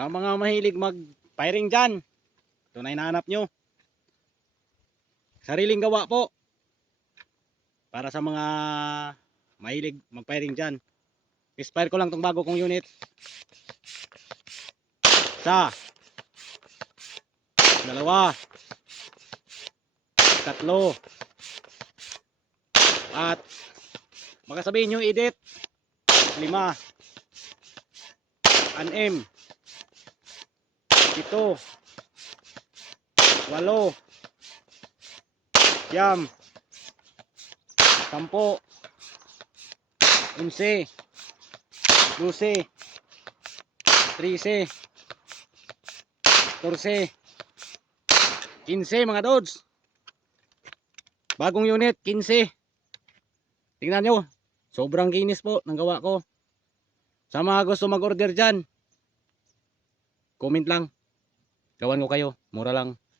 Sa mga mahilig mag-firing dyan, ito na hinahanap nyo. Sariling gawa po. Para sa mga mahilig mag-firing dyan. Expire ko lang itong bago kong unit. Isa. Dalawa. Tatlo. At baka sabihin nyo edit. 5. 6. 7. 8. 9. 10. 11. 12. 13. 14. 15 mga dods. Bagong unit 15. Tingnan nyo, sobrang kinis po ng gawa ko. Sa mga gusto mag-order dyan, comment lang, gawan ko kayo, mura lang.